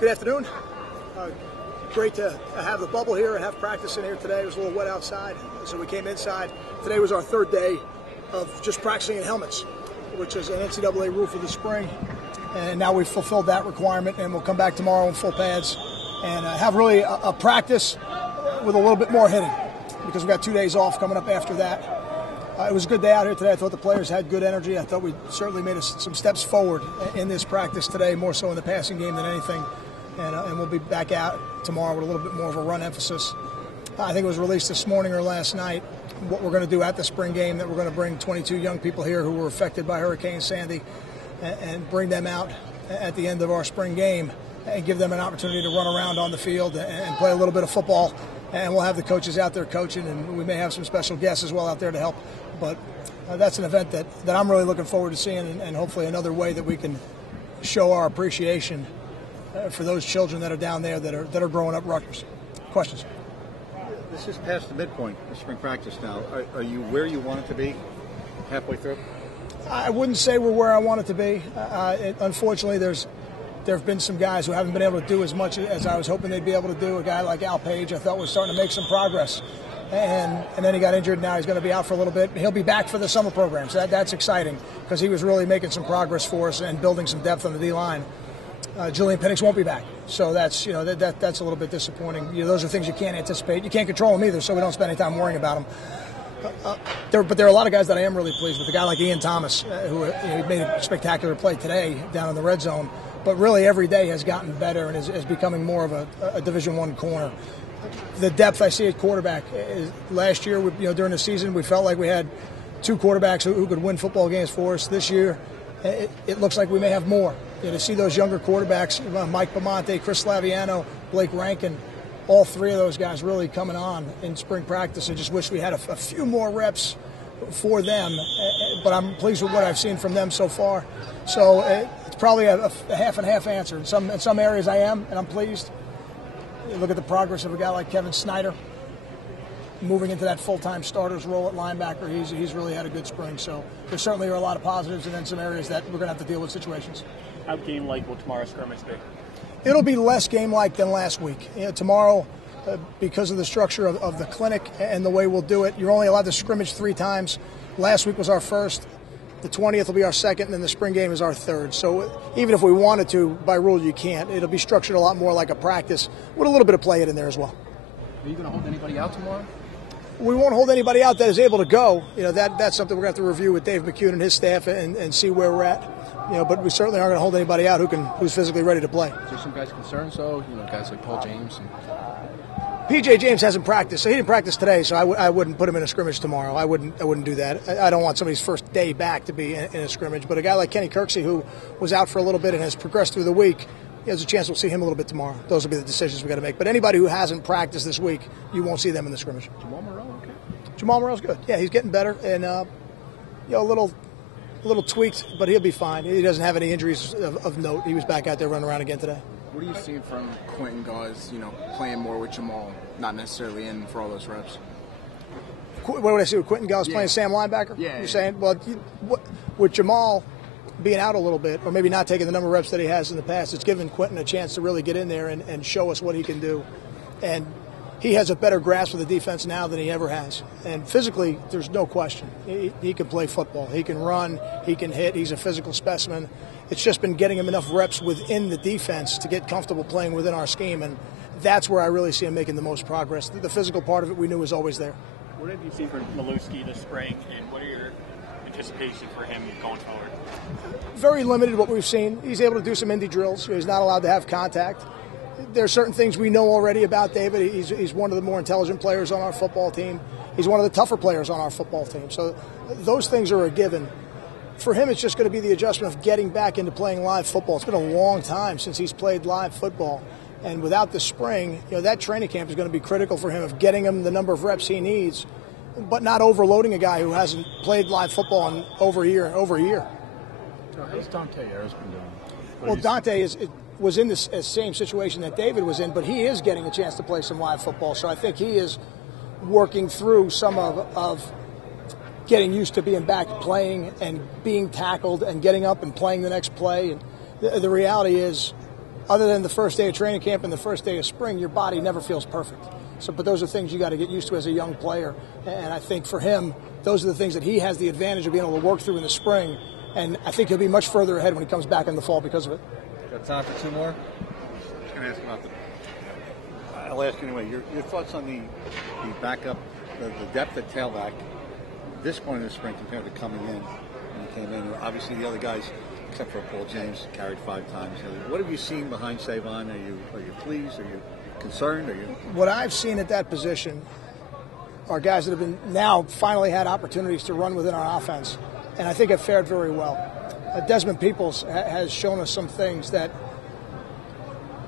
Good afternoon. Great to have the bubble here and have practice in here today. It was a little wet outside, so we came inside. Today was our third day of just practicing in helmets, which is an NCAA rule for the spring. And now we've fulfilled that requirement, and we'll come back tomorrow in full pads and have really a practice with a little bit more hitting, because we've got 2 days off coming up after that. It was a good day out here today. I thought the players had good energy. I thought we certainly made some steps forward in this practice today, more so in the passing game than anything. And we'll be back out tomorrow with a little bit more of a run emphasis. I think it was released this morning or last night what we're going to do at the spring game, that we're going to bring 22 young people here who were affected by Hurricane Sandy and bring them out at the end of our spring game and give them an opportunity to run around on the field and play a little bit of football. And we'll have the coaches out there coaching, and we may have some special guests as well out there to help. But that's an event that I'm really looking forward to seeing, and hopefully another way that we can show our appreciation for those children that are down there that are growing up Rutgers. Questions? This is past the midpoint of spring practice now. Are you where you want it to be halfway through? I wouldn't say we're where I want it to be. Unfortunately, there have been some guys who haven't been able to do as much as I was hoping they'd be able to do. A guy like Al Page, I thought was starting to make some progress. And then he got injured. Now he's going to be out for a little bit. He'll be back for the summer program, so that's exciting, because he was really making some progress for us and building some depth on the D-line. Julian Penix won't be back, so that's that's a little bit disappointing. Those are things you can't anticipate. You can't control them either, so we don't spend any time worrying about them. But there are a lot of guys that I am really pleased with. A guy like Ian Thomas, who made a spectacular play today down in the red zone, but really every day has gotten better and is becoming more of a Division I corner. The depth I see at quarterback is, last year, during the season, we felt like we had two quarterbacks who could win football games for us. This year, it looks like we may have more. To see those younger quarterbacks, Mike Bamonte, Chris Slaviano, Blake Rankin, all three of those guys really coming on in spring practice. I just wish we had a few more reps for them, but I'm pleased with what I've seen from them so far. So it's probably a half and half answer. In some areas I am, and I'm pleased. You look at the progress of a guy like Kevin Snyder moving into that full-time starter's role at linebacker. He's really had a good spring. So there certainly are a lot of positives, and then some areas that we're going to have to deal with situations. How game-like will tomorrow's scrimmage be? It'll be less game-like than last week. Tomorrow, because of the structure of the clinic and the way we'll do it, you're only allowed to scrimmage 3 times. Last week was our first. The 20th will be our second, and then the spring game is our third. So even if we wanted to, by rule, you can't. It'll be structured a lot more like a practice with a little bit of play in there as well. Are you going to hold anybody out tomorrow? We won't hold anybody out that is able to go. That's something we're going to have to review with Dave McCune and his staff and see where we're at. But we certainly aren't going to hold anybody out who's physically ready to play. Is there some guys concerned, so guys like Paul James? PJ James hasn't practiced, so he didn't practice today. So I wouldn't put him in a scrimmage tomorrow. I wouldn't do that. I don't want somebody's first day back to be in a scrimmage. But a guy like Kenny Kirksey, who was out for a little bit and has progressed through the week, there's a chance we'll see him a little bit tomorrow. Those will be the decisions we got to make. But anybody who hasn't practiced this week, you won't see them in the scrimmage. Jamal Morrell, okay. Jamal Morrell's good. Yeah, he's getting better and a little tweaked, but he'll be fine. He doesn't have any injuries of note. He was back out there running around again today. What do you see from Quentin Gause, playing more with Jamal, not necessarily in for all those reps? What would I see with Quentin Gause playing Sam linebacker? Yeah. You're saying? Well, with Jamal being out a little bit, or maybe not taking the number of reps that he has in the past, it's given Quentin a chance to really get in there and show us what he can do. And he has a better grasp of the defense now than he ever has. And physically, there's no question. He can play football. He can run. He can hit. He's a physical specimen. It's just been getting him enough reps within the defense to get comfortable playing within our scheme. And that's where I really see him making the most progress. The physical part of it we knew was always there. What have you seen from Malewski this spring, and what are your anticipations for him going forward? Very limited what we've seen. He's able to do some indie drills. He's not allowed to have contact. There are certain things we know already about David. He's one of the more intelligent players on our football team. He's one of the tougher players on our football team. So those things are a given. For him, it's just going to be the adjustment of getting back into playing live football. It's been a long time since he's played live football. And without the spring, that training camp is going to be critical for him of getting him the number of reps he needs, but not overloading a guy who hasn't played live football in over a year. So how's Dante Ayers been doing? Well, Dante was in the same situation that David was in, but he is getting a chance to play some live football. So I think he is working through some of getting used to being back playing and being tackled and getting up and playing the next play. And the reality is other than the first day of training camp and the first day of spring, your body never feels perfect. So, but those are things you got to get used to as a young player. And I think for him, those are the things that he has the advantage of being able to work through in the spring. And I think he'll be much further ahead when he comes back in the fall because of it. Got time for two more? I'm just going to ask about I'll ask you anyway. Your thoughts on the backup, the depth at tailback, this point in the spring compared to coming in when he came in. Obviously, the other guys, except for Paul James, carried 5 times. What have you seen behind Savon? Are you pleased? Are you concerned? What I've seen at that position are guys that have been now finally had opportunities to run within our offense, and I think have fared very well. Desmond Peoples has shown us some things that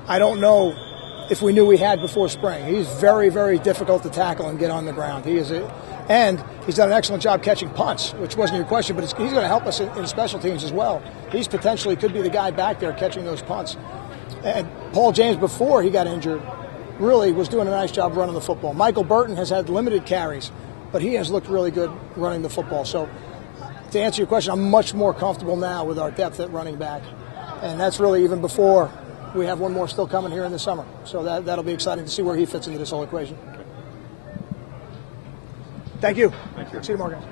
I don't know if we knew we had before spring. He's very, very difficult to tackle and get on the ground. And he's done an excellent job catching punts, which wasn't your question, but he's going to help us in special teams as well. He's potentially could be the guy back there catching those punts. And Paul James, before he got injured, really was doing a nice job running the football. Michael Burton has had limited carries, but he has looked really good running the football. So to answer your question, I'm much more comfortable now with our depth at running back. And that's really even before we have one more still coming here in the summer. So that'll be exciting to see where he fits into this whole equation. Thank you. Thank you. See you tomorrow, guys.